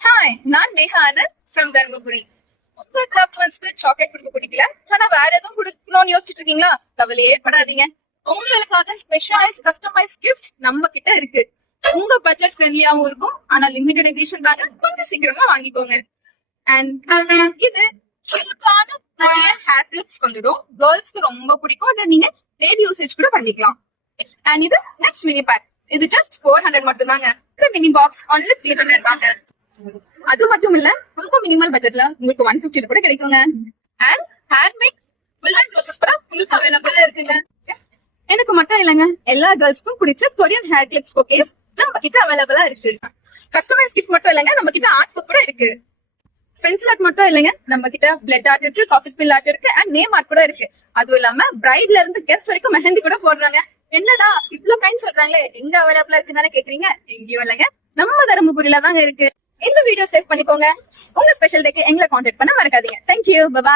Hi, நான் Neha Anand from Dharmapuri. உங்க love ஒன்ஸ்க்கு chocolate கொடுக்க பிடிக்கல, ஆனா வேற எதுவும் கொடுக்கணும்னு யோசிச்சுட்டு இருக்கீங்களா? கவலையே படாதீங்க. உங்களுக்காக ஸ்பெஷலைஸ் கஸ்டமைஸ் கிஃப்ட் நம்ம கிட்ட இருக்கு. உங்க பட்ஜெட் ஃப்ரெண்ட்லியாவும் இருக்கும், ஆனா லிமிடெட் எடிஷன் தாங்க. கொஞ்சம் சீக்கிரமா வாங்கிக்கோங்க. அண்ட் இது கியூட்டான நிறைய ஹேர் கிளிப்ஸ் வந்துடும். கேர்ள்ஸ்க்கு ரொம்ப பிடிக்கும். இதை நீங்க டெய்லி யூசேஜ் கூட பண்ணிக்கலாம். அண்ட் இது நெக்ஸ்ட் மினி பேக். இது ஜஸ்ட் 400 மட்டும் தாங்க. இந்த மினி பாக்ஸ் ஒன்லி 300 தாங்க. அது மட்டும் இல்ல, ரொம்ப மினிமல் பட்ஜெட்ல உங்களுக்கு 150 கூட கிடைக்குங்க. அண்ட் ஹேண்ட்மேட் வில்லன் ரோசஸ் கூட உங்களுக்கு அவைலபிளா இருக்குங்க. எனக்கு மட்டும் இல்லங்க, எல்லா கேர்ள்ஸ்க்கும் பிடிச்ச கொரியன் ஹேர் கிளிப்ஸ் பொக்கேஸ் நம்ம கிட்ட அவைலபிளா இருக்கு. கஸ்டமைஸ் கிஃப்ட் மட்டும் இல்லங்க, நம்ம கிட்ட ஆர்ட் புக் கூட இருக்கு. பென்சில் ஆர்ட் மட்டும் இல்லைங்க, நம்ம கிட்ட பிளட் ஆர்ட் இருக்கு, காஃபி ஸ்பில் ஆர்ட் இருக்கு, அண்ட் நேம் ஆர்ட் கூட இருக்கு. அதுவும் இல்லாம பிரைட்ல இருந்து கெஸ்ட் வரைக்கும் மெஹந்தி கூட போடுறாங்க. என்னடா இவ்ளோ கைண்ட் சொல்றாங்களே, எங்க அவைலபிளா இருக்குன்னு கேக்குறீங்க? எங்கேயும் இல்லைங்க, நம்ம தருமபுரியில தாங்க இருக்கு. இந்த வீடியோ சேவ் பண்ணிக்கோங்க. உங்க ஸ்பெஷல் டேக்கு எங்களை கான்டாக்ட் பண்ண மறக்காதீங்க. Thank you, by.